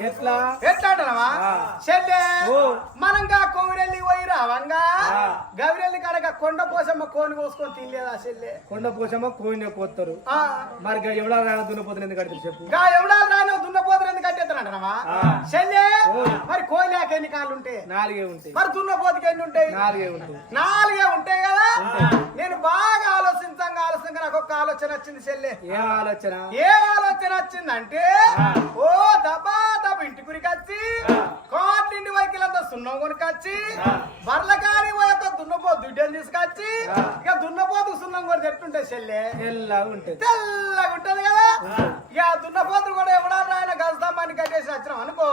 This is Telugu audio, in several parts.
ఎట్లా ఎట్లా అంటావా ఆ. చెల్లె ఓ. రావంగా? ఆ. గవిరెల్లి కాడగా కొండ పోసమ్మ కోని కోసుకొని తినలేదా చెల్లె? కొండ పోసమ్మ కోయిన పోతారు. మరి ఎవడో రాయన దున్నపోతుంది ఎందుకు కడితే చెప్పు. గా ఎవడాలు రాను దున్నపోతులు ఎందుకు కట్టేస్తానంటావా ఆ. చెల్లె. మరి కోయిలాక ఎన్ని కాళ్ళు ఉంటాయి? నాలుగే ఉంటాయి. మరి దున్నపోతుకి ఎన్ని ఉంటాయి? నాలుగే ఉంటాయి. నాలుగే ఉంటాయి కదా? నేను బాగా ఆలోచించంగా ఆలోచించగా నాకు ఒక ఆలోచన వచ్చింది చెల్లె. ఏం ఆలోచన? ఏ ఆలోచన వచ్చిందంటే. ఓ దబా దబ ఇంటి గురికొచ్చి కోట్లింటి వైకిలంతా సున్నం కొనుకొచ్చి ఆ. బర్లకారి పోయొక్క దున్నపోతు దుడ్డలు తీసుకొచ్చి. ఇక దున్నపోతు సున్నం కూడా చెట్టుంటే చెల్లె. ఎల్లా ఉంటుంది. తెల్లగా ఉంటది కదా. ఇక దున్నపోతులు కూడా ఎవడన్నా ఆయన గజస్తంభాన్ని కట్టేసి వచ్చినాం అనుకో.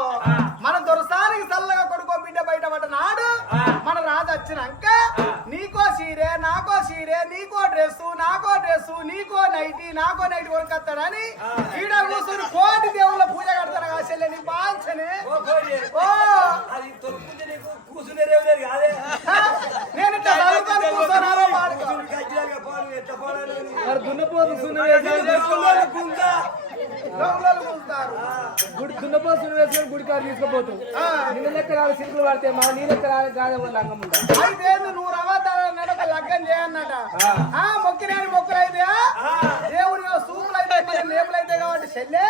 మన దొరసానికి చల్లగా కొడుకో బిడ్డ బయట పడ్డ నాడు మన రాజు వచ్చినాక నీకో సీరే నాకో సీరే నీకో డ్రెస్ నాకో డ్రెస్ నీకో నైటీ నాకో నైటీ కొనుకొస్తాడని ఈడ కూర్చొని కోటి దేవుళ్ళ పూజ కడతాడు కదా చెల్లె నీ కాదే. నేను ఇట్లా చదువుకొని పాడుకో. మరి దున్నపోతు లోపలకు కూర్చుంటారు. గుడి దున్నపోతు సున్న వేసుకొని గుడి కాడ తీసుకుపోతావు ఆ. నిన్న లెక్క రాదు సింపుల్ పడితే మా నీ లెక్క రాదు కాదే ఉందా? అయితే నువ్వు రవ్వతాడు ఒక లగ్గం చేయన్నట. ఆ. మొక్కినేని మొక్కులు అయితే దేవుని సూపులు అయితే లేపులు అయితే కాబట్టి చెల్లె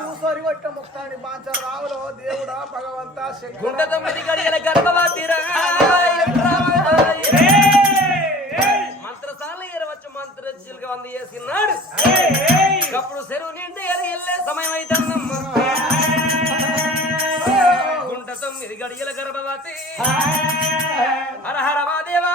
కూర్చొని కొట్ట మొక్తాని బాంచ రావులో దేవుడా భగవంత శంకర. గుండె తొమ్మిది మంత్ర చిలుక వంద చేసినాడు అప్పుడు చెరువు నిండి ఎరిగిల్లే సమయం అయితేనమ్మ గుండె తొమ్మిది గడియల గర్భవతి. హర హర మాదేవా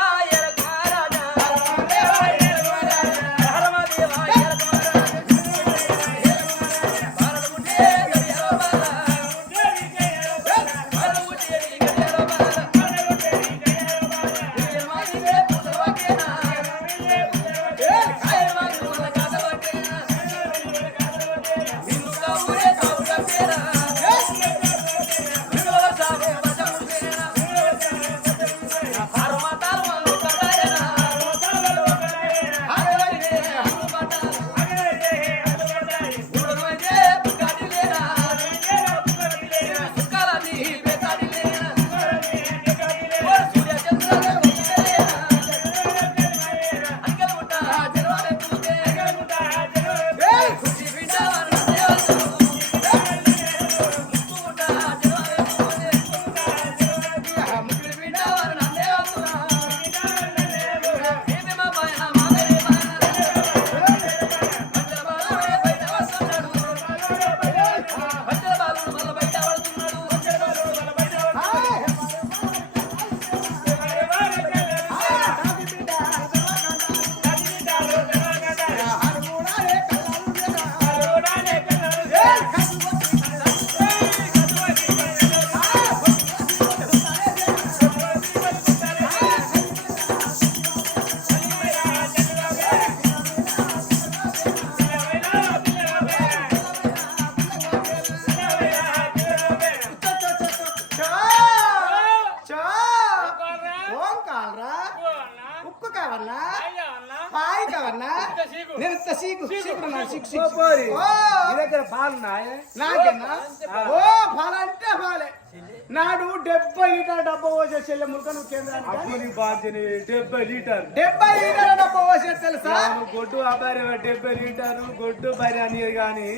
బాధ్యని డెబ్బై లీటర్ డెబ్బై లీటర్ డబ్బా తెలుసా? గొడ్డు అబ్బాయి డెబ్బై లీటర్లు గొడ్డు బిర్యానీ కానీ.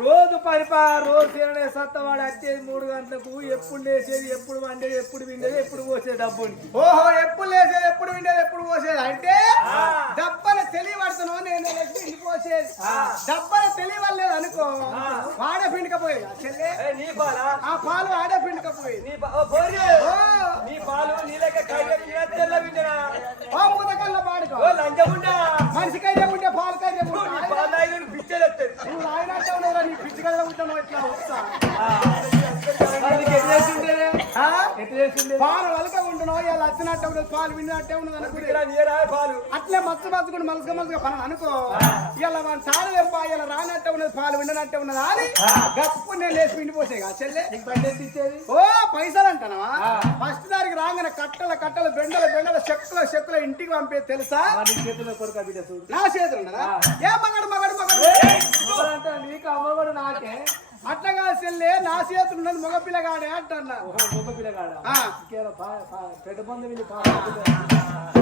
రోజు పరిపా రోజు తినడే సత్తవాడు వచ్చేది మూడు గంటలకు ఎప్పుడు లేచేది ఎప్పుడు వండేది ఎప్పుడు విండేది ఎప్పుడు పోసేది డబ్బునికి ఓహో ఎప్పుడు లేసేది ఎప్పుడు విండేది ఎప్పుడు పోసేది? అంటే డబ్బన తెలియబడుతున్నావు నేను ఇంటి పోసేది? డబ్బన తెలియవలేదు అనుకో వాడే పిండికపోయేది ఆ పాలా? ఆడే పిండికపోయేది నీ పా- ఓ పోరి ఓ. నీ పాలు మనిషికైతే ఉంటే పాలకైతే పిచ్చి కదా ఉంటాను ఇట్లా వస్తా పాలు వలక ఉంటున్నావు ఇలా వచ్చినట్టే ఉన్నది పాలు విన్నట్టే ఉన్నది నీరా పాలు? అట్లే మచ్చ మచ్చుకుని మలసగా మలసగా పని అనుకో. ఇలా మన తాడు తెంప ఇలా రానట్టే ఉన్నది పాలు విండనట్టే ఉన్నదా అని గప్పు నేను లేచి పిండిపోసే కదా చెల్లె. ఓ పైసలు అంటానవా? ఫస్ట్ దానికి రాగానే కట్టల కట్టల బెండల బెండల చెక్కుల చెక్కుల ఇంటికి పంపే తెలుసా? నీ చేతిలో నా చేతులు ఉన్నదా ఏ మగడు మగడు మగడు? సెల్లే నా చేతులు ఉన్నది మగపిల్లగాడే పిల్లగాడే అంటన్నా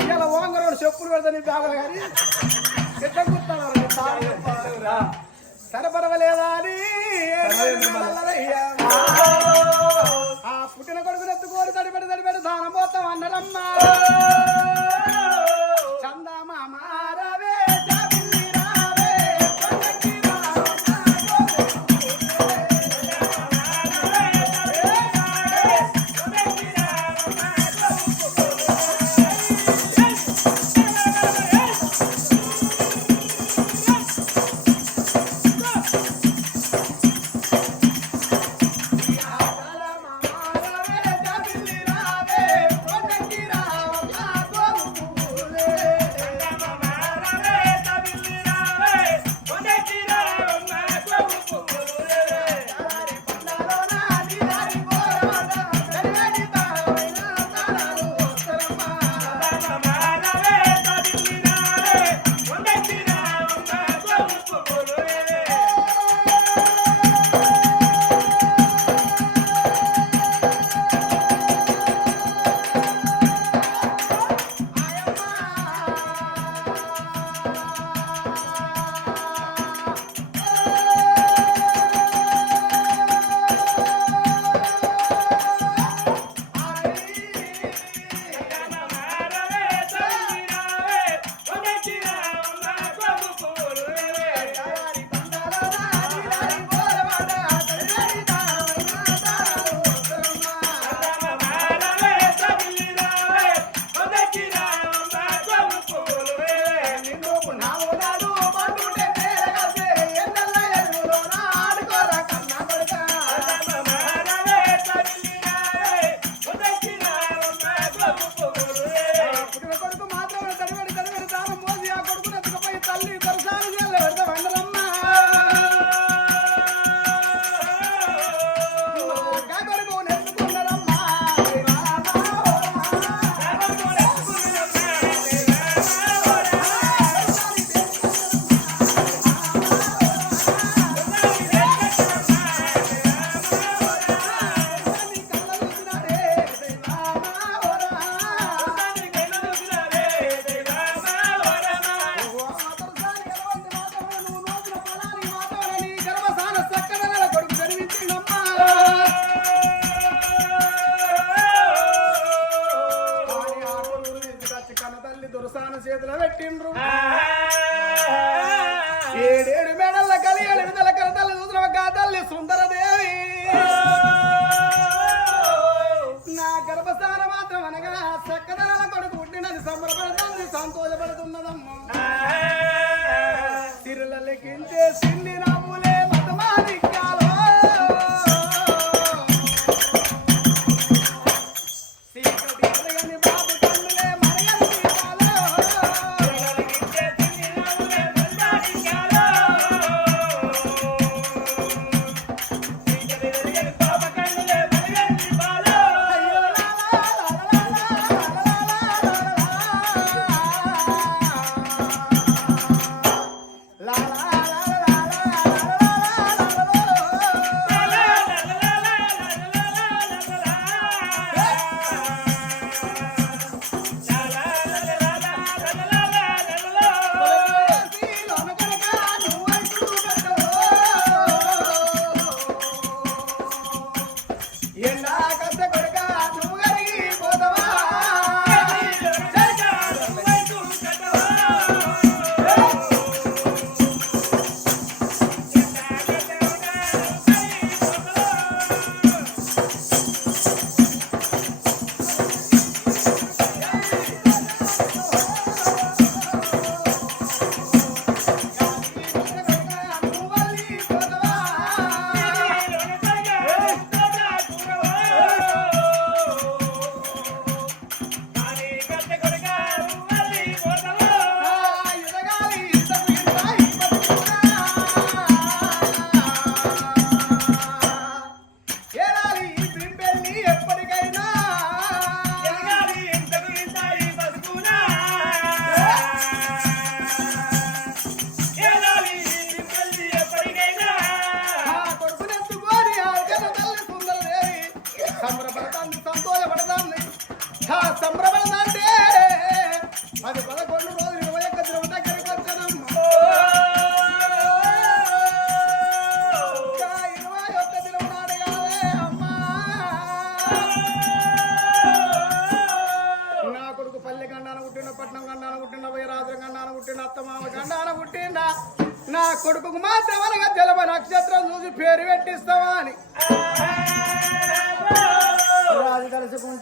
ఇలా ఓంగరోడు చెప్పులు పెడతాను నీ గారి కానీ సరే పర్వాలేదా అని ఆ పుట్టిన కొడుకు ఎత్తుకోరు తడిపెడి తడిపెడి దానం పోతాం అన్నారమ్మా.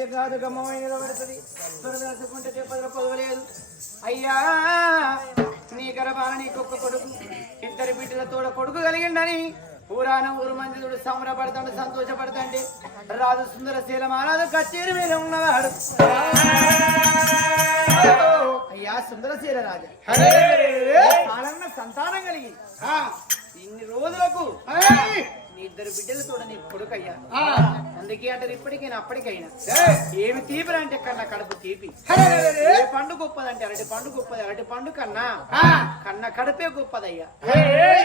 కలుసుకుంటే కాదు గమ్మమైన నిలబడుతుంది కలుసుకుంటే చెప్పదు పదవలేదు. అయ్యా నీ గర్భాన నీకొక్క కొడుకు ఇద్దరి బిడ్డల తోడ కొడుకు కలిగిండని ఊరాన ఊరు మంది చూడు సంబరపడతాడు సంతోషపడతాండి. రాజు సుందర శీల మహారాజు కచేరి మీద ఉన్నవాడు. అయ్యా సుందర శీల రాజు సంతానం కలిగి. ఇన్ని రోజులకు నీ ఇద్దరు బిడ్డలతో నీ కొడుకయ్యా. ఆ, అందుకే అంటారు ఇప్పటికైనా అప్పటికైనా. ఏమి తీపి అంటే కన్నా కడుపు తీపి. ఏ పండు గొప్పదంటే అరటి పండు గొప్పది. అరటి పండు కన్నా కన్న కడుపే గొప్పదయ్యా.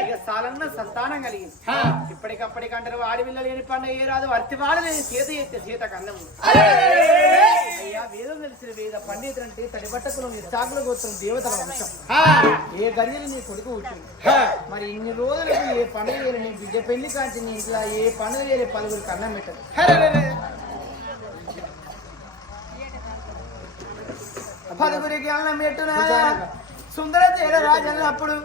ఇక సాలన్న సంతానం కలిగి ఆ, ఇప్పటికప్పటికంటారు వాడి పిల్ల లేని పండు ఏ రాదు. వర్తి వాడలేని సీత ఎత్తే సీత కన్నము. అయ్యా వేదం తెలిసిన వేద పండితులు అంటే తడి బట్టకులు నీ గోత్రం దేవతల వంశం. ఏ గడియలు నీ కొడుకు పుట్టింది? మరి ఇన్ని రోజులకు ఏ పండుగ నీ బిడ్డ పెళ్ళి కాంచి నీ ఇంట్లో ఏ పండుగ వేరే పలువురు కన్నం పెట్టదు. అరే, పలుగురికి అన్నం పెట్టునా సుందర చేర రాజన్న అప్పుడు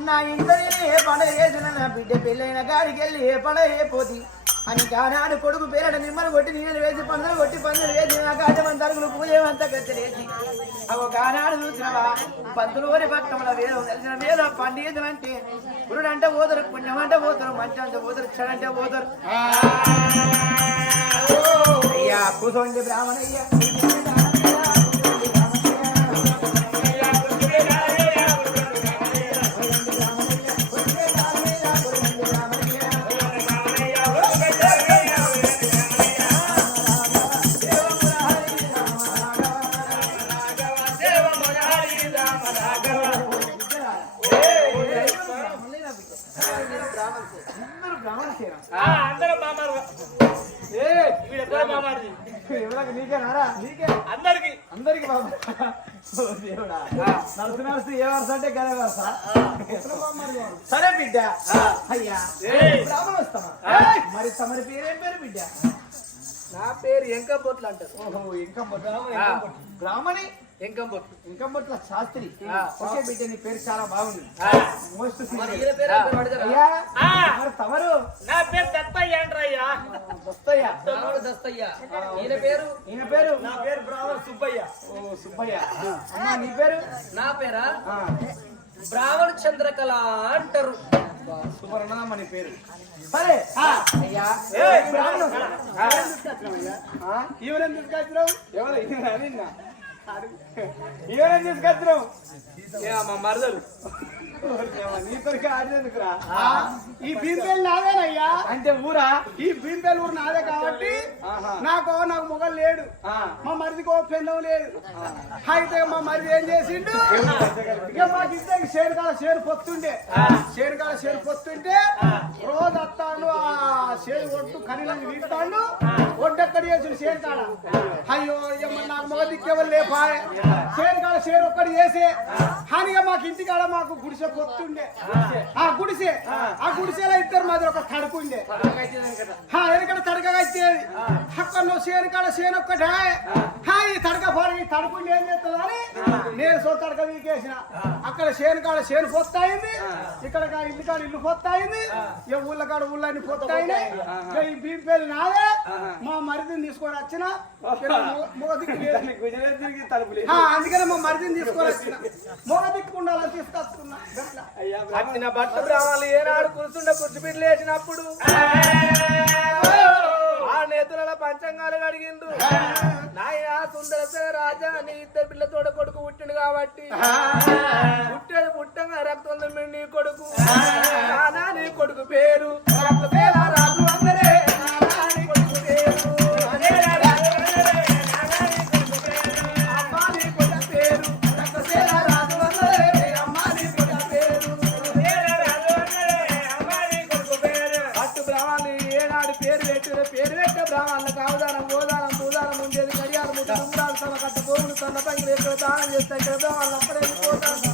నా ఇంటర్ ఏ పండుగ చేసిన నా బిడ్డ పెళ్ళైన గాడికి వెళ్ళి ఏ పండుగ ఏ పోతి అని కానాడు కొడుకు పేరట నిమ్మలు కొట్టి నీళ్ళు వేసి పందులు కొట్టి పందులు వేసి నా కాజమంతరుగులు పూజేమంతా గచ్చలేసి అవి కానాడు చూసినవా? పంతులు ఓరి పక్కమల వేదం తెలిసిన వేద పండితులు అంటే గురుడు అంటే పోతారు పుణ్యం అంటే పోతారు మంచి అంటే పోతారు. చెడంటే పోతారు అయ్యా కూసోండి బ్రాహ్మణయ్యా. అందరూ మామారు ఏ వీడు ఎక్కడ మామారు ఎవరికి? నీకేనారా నీకే. అందరికి. అందరికి బాబు ఓ దేవుడా. నడుస్తూ నడుస్తూ ఏ వరుస అంటే గదే వరుస? సరే బిడ్డ. అయ్యా. వస్తామా మరి తమరి పేరేం పేరు బిడ్డ? నా పేరు ఎంకంబొట్లు? అంటారు ఓహో ఇంకా బ్రాహ్మణి? ఎంకంబొట్టు శాస్త్రి. ఓకే బిడ్డ నీ పేరు చాలా బాగుంది. మోస్ట్ మరి తమరు? నా పేరు దత్తయ్య అంటారయ్యా. దస్తయ్య ఈయన పేరు? ఈయన పేరు? నా పేరు బ్రాహ్మణ సుబ్బయ్య. ఓ సుబ్బయ్య. అమ్మా నీ పేరు? నా పేరా? బ్రాహ్మణ చంద్రకళ అంటారు. సువర్ణమ్మ నీ పేరు. సరే. అయ్యా బ్రాహ్మణ ఈవెన్ తీసుకొచ్చినావు ఎవరు? నిన్న ఈవెన్ తీసుకొచ్చినావు? మా మరదలు. ఈ భీంపేలు నాదేనయ్యా? అంటే ఊరా? ఈ భీంపేలు ఊరు నాదే కాబట్టి. నాకు నాకు మొగలు లేడు. మా మరిదికి పెండం లేదు. అయితే మా మరిది ఏం చేసిండు? ఇక మాకు ఇద్దరికి షేరు కాల షేరు పొత్తుండే. షేరు కాల షేరు పొత్తుంటే రోజు వస్తాను ఆ షేరు ఒట్టు కనీలని వీడుతాను ఒడ్డెక్కడి చేసిన షేరు కాడ. అయ్యో నాకు మొగ దిక్కేవాళ్ళు లేపాయే? షేరు కాడ షేరు ఒక్కటి చేసే. హానిగా మాకు ఇంటి కాడ మాకు గుడిసె పొత్తుండే ఆ గుడిసె. ఆ. గుడిసెలో ఇద్దరు మాది ఒక తడుకుండే హా వెనకడ తడకగా ఇచ్చేది అక్కడ నువ్వు చేను కాడ చేను ఒక్కటే. ఈ తడక పోయి ఈ తడుకుండి ఏం చేస్తుందని నేను సో తడక వీకేసిన అక్కడ చేను కాడ చేను పొత్తాయింది ఇక్కడ ఇల్లు కాడ ఇల్లు పొత్తాయింది ఇక ఊళ్ళ కాడ ఊళ్ళని పొత్తాయింది ఇక ఈ భీంపేలు నాదే మా మరిదిని తీసుకొని వచ్చిన. అందుకనే మా మరిదిని తీసుకొని వచ్చిన. మొగ దిక్కు ఉండాలని తీసుకొస్తున్నా. అచ్చిన బట్టలు రావాలి ఏనాడు కూర్చుండే కూర్చుబిడ్లు వేసినప్పుడు. ఆ నేతుల పంచంగాలు అడిగిండ్రు నాయనా సుందర రాజా నీ ఇద్దరు పిల్లతోడ కొడుకు పుట్టిండు కాబట్టి. పుట్టేది పుట్టంగా రక్తం నీ కొడుకు. నానా నీ కొడుకు పేరు. రక్తసేన రాజు దానం చేస్తాయి కదా వాళ్ళు అక్కడ పోతాను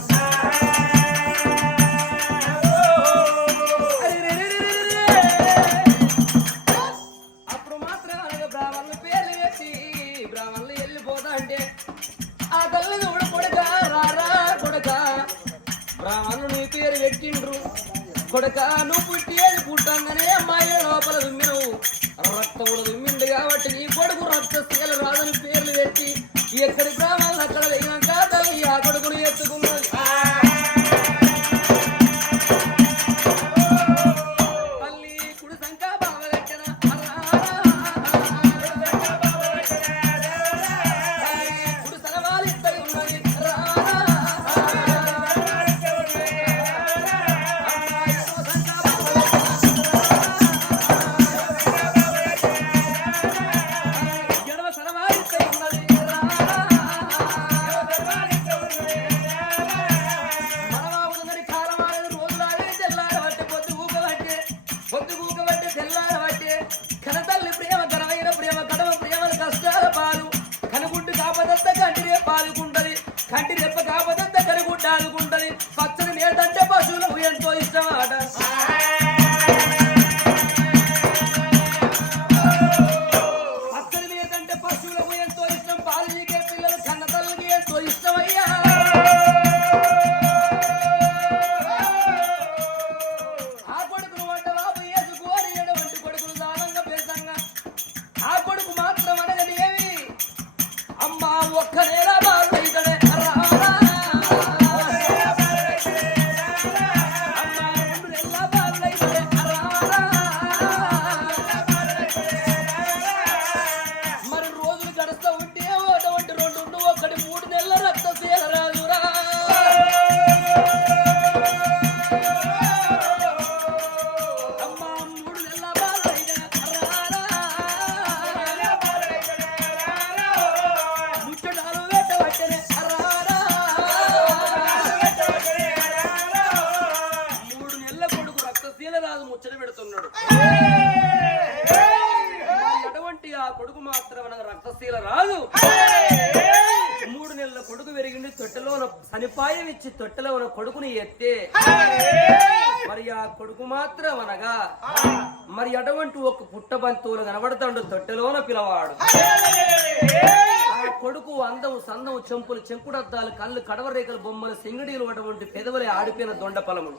చెంపులు చెంకుడద్దాలు కళ్ళు కడవరేఖలు బొమ్మలు సింగడీలు అటువంటి పెదవులే ఆడిపోయిన దొండ పొలములు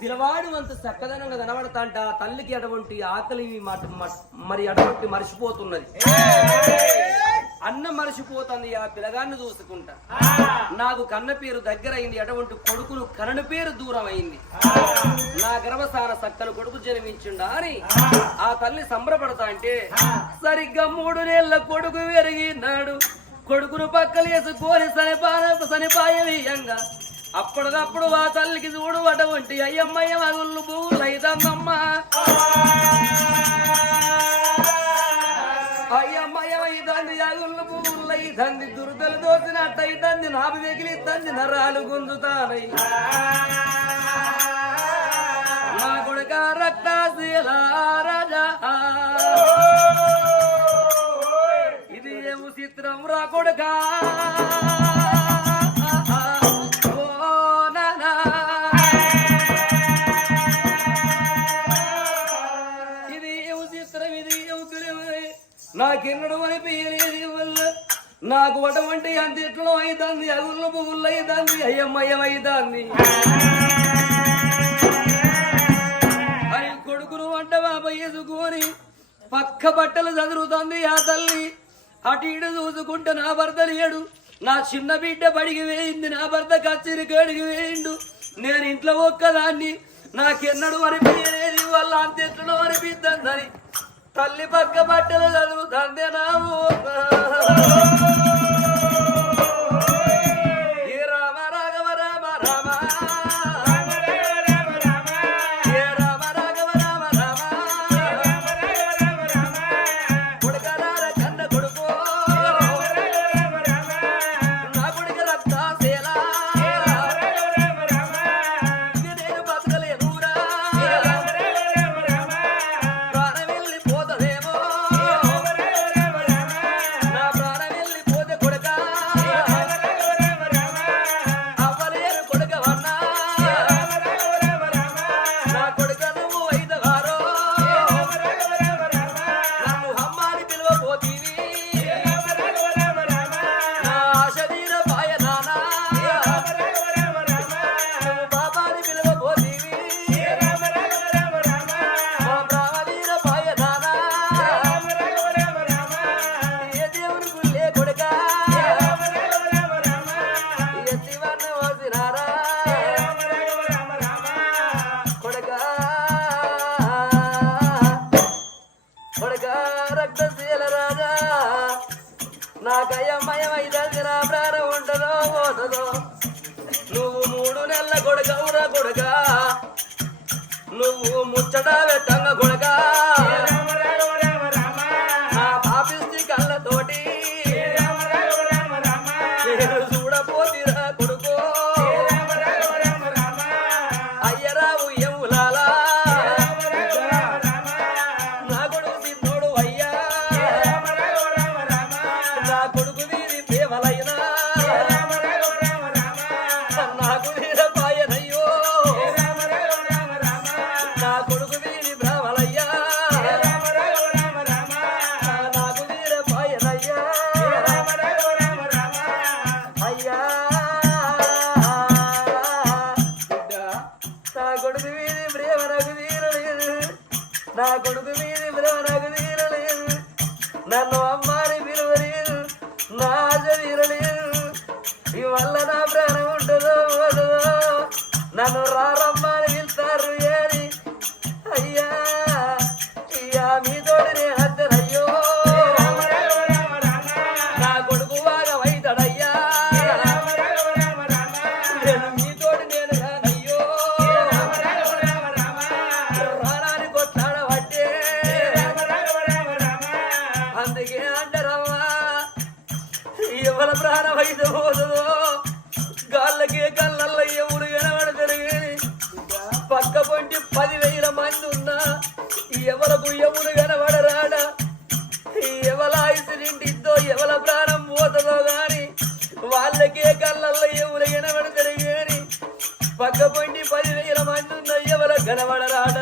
పిలవాడు అంత చక్కదనంగా కనబడతాంట తల్లికి అటువంటి ఆకలి మాట- మరి అటువంటి మర్చిపోతున్నది. అన్నం మరిచిపోతుంది ఆ పిలగాన్ని చూసుకుంటా. నాకు కన్న పేరు దగ్గర అయింది అటువంటి కొడుకును కరణ పేరు దూరం అయింది నా గర్భసాన సక్కను కొడుకు జన్మించిండా అని ఆ తల్లి సంబరపడతా అంటే సరిగ్గా మూడు నెలల కొడుకు పెరిగినాడు. కొడుకును పక్కలేసుకొని సనిపాయ సనిపాయనీయంగా అప్పటికప్పుడు ఆ తల్లికి చూడు అయ్యమ్మయ్య మగుళ్ళు పువ్వులు అయ్యమ్మయ్య అయ్యమ్మయ్యమైతంది అగుళ్ళు పువ్వులు అయితంది దురదలు దోసినట్టు నాభి వెగిలితంది నరాలు గుంజుతానై. నా కొడుక రక్తాశీల రాజా. చిత్రం రా కొడుకా. ఓ నానా. ఇది చిత్రం? ఇది నాకెన్నడు అనిపించలేదు వల్ల నాకు అటువంటి అంతిట్లో అయితుంది అగుళ్ళు పువ్వులు అయితుంది అయ్యమ్మయ్యం అయితుంది అని కొడుకును వంట బాబ వేసుకొని పక్క బట్టలు చదురుతుంది ఆ తల్లి. అటు ఇటు చూసుకుంటే నా భర్త లేడు. నా చిన్న బిడ్డ బడికి వేయింది నా భర్త కచ్చిరి కేడికి వేయిండు. నేను ఇంట్లో ఒక్కదాన్ని. నాకెన్నడు అనిపించలేదు వాళ్ళ అంతెట్లో అనిపిద్దని తల్లి పక్క బట్టలు చదువు నా రాగా రక్తశీల రాగా నాకయ్యమయమైతే నా ప్రాణం ఉంటుందో పోతుందో. నువ్వు మూడు నెలల కొడుకవురా కొడుక? నువ్వు ముచ్చట పెట్టంగా కొడుకా? ప్రేమ నాకు తీరలేదు నా కొడుకు మీద ప్రేమ నాకు తీరలేదు నన్ను అమ్మ పక్క పొండి పదివేల మంది ఉన్న ఎవరు కనబడరాట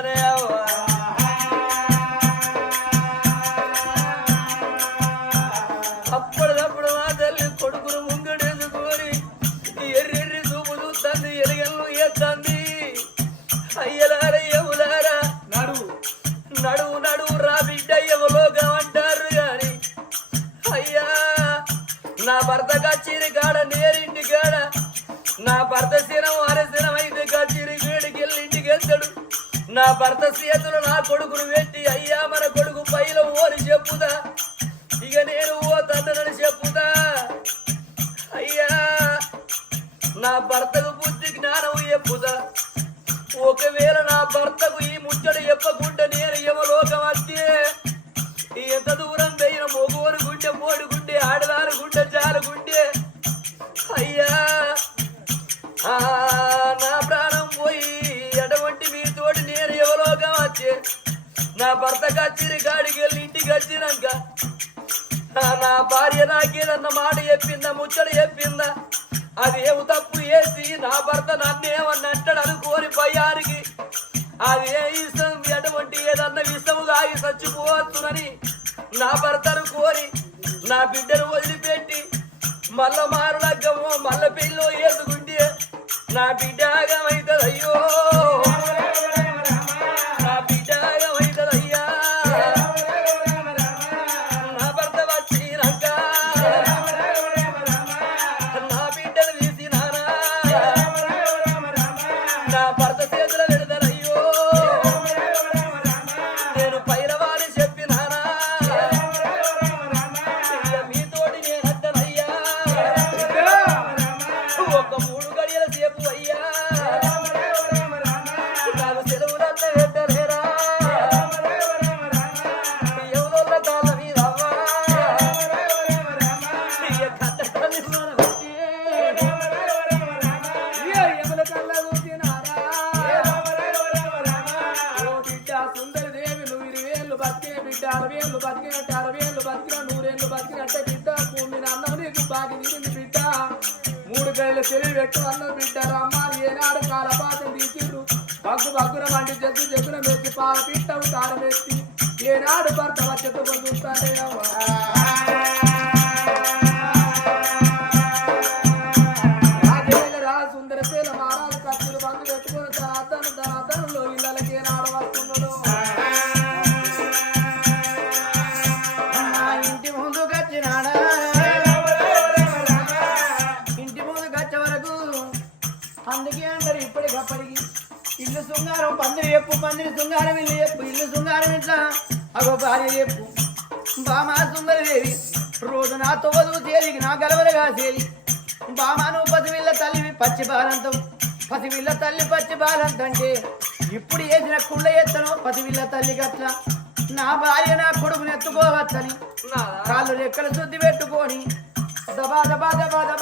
చెప్పు బామా సుందరదేవి రోజు నా వదువు చేరికి నా గలవరగా చేరి. బామాను పసివిల్ల తల్లివి పచ్చి బాలంతం పసివిల్ల తల్లి పచ్చి బాలంతంటే. ఇప్పుడు వేసిన కుళ్ళ ఎత్తను పసివిల్ల తల్లి గట్ల. నా భార్య నా కొడుకుని ఎత్తుకోవచ్చని. కాళ్ళు ఎక్కడ శుద్ధి పెట్టుకొని. దబా దబా దబా దబా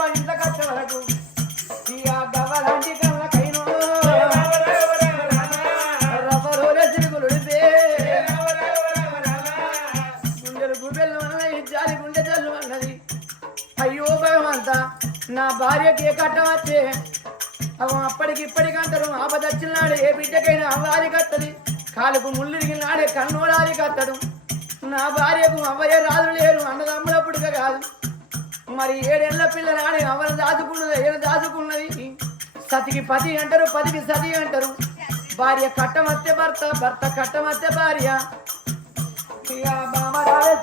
నా భార్యకి ఏ కట్ట వచ్చే? అప్పటికి ఇప్పటికి ఆపదచ్చినాడు. ఏ బిడ్డకైనా అవ్వాలి కత్తది. కాలుకు ముళ్ళు నాడే కన్నోడాలి కత్తడు. నా భార్యకు అవ్వయే రాదు లేరు అన్నదమ్ముల పుట్టుక కాదు. మరి ఏడేళ్ళ పిల్ల నాడే అవరు దాచుకున్నది ఏడు దాచుకున్నది? సతికి పది అంటారు పదికి సతి అంటారు. భార్య కట్టమత్తే భర్త భర్త కట్టమత్తే భార్య. ఇక బామ రావే